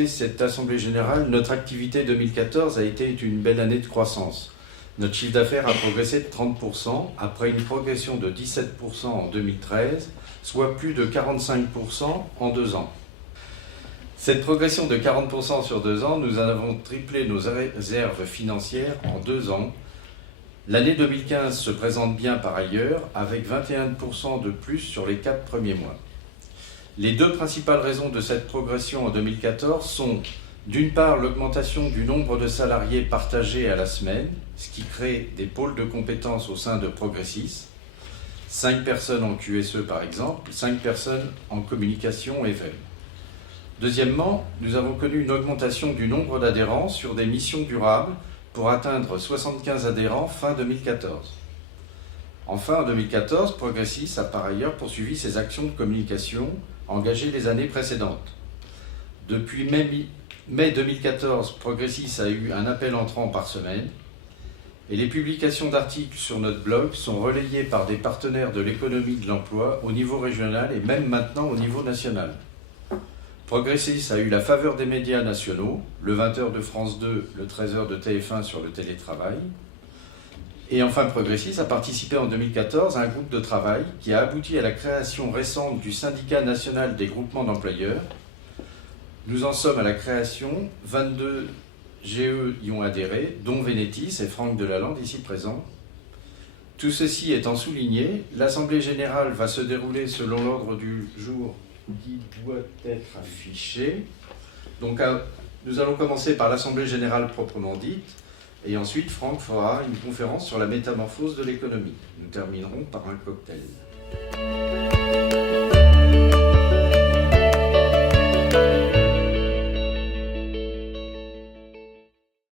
présenter cette Assemblée Générale, notre activité 2014 a été une belle année de croissance. Notre chiffre d'affaires a progressé de 30%, après une progression de 17% en 2013, soit plus de 45% en 2 ans. Cette progression de 40% sur 2 ans, nous avons triplé nos réserves financières en 2 ans. L'année 2015 se présente bien par ailleurs, avec 21% de plus sur les 4 premiers mois. Les 2 principales raisons de cette progression en 2014 sont d'une part l'augmentation du nombre de salariés partagés à la semaine, ce qui crée des pôles de compétences au sein de Progressis, 5 personnes en QSE par exemple, 5 personnes en communication et web. Deuxièmement, nous avons connu une augmentation du nombre d'adhérents sur des missions durables pour atteindre 75 adhérents fin 2014. Enfin, en 2014, Progressis a par ailleurs poursuivi ses actions de communication engagées les années précédentes. Depuis mai 2014, Progressis a eu un appel entrant par semaine et les publications d'articles sur notre blog sont relayées par des partenaires de l'économie de l'emploi au niveau régional et même maintenant au niveau national. Progressis a eu la faveur des médias nationaux, le 20h de France 2, le 13h de TF1 sur le télétravail. Et enfin, Progressis a participé en 2014 à un groupe de travail qui a abouti à la création récente du syndicat national des groupements d'employeurs. Nous en sommes à la création, 22 GE y ont adhéré, dont Venetis et Franck Delalande ici présents. Tout ceci étant souligné, l'Assemblée Générale va se dérouler selon l'ordre du jour qui doit être affiché. Donc nous allons commencer par l'Assemblée Générale proprement dite, et ensuite Franck fera une conférence sur la métamorphose de l'économie. Nous terminerons par un cocktail.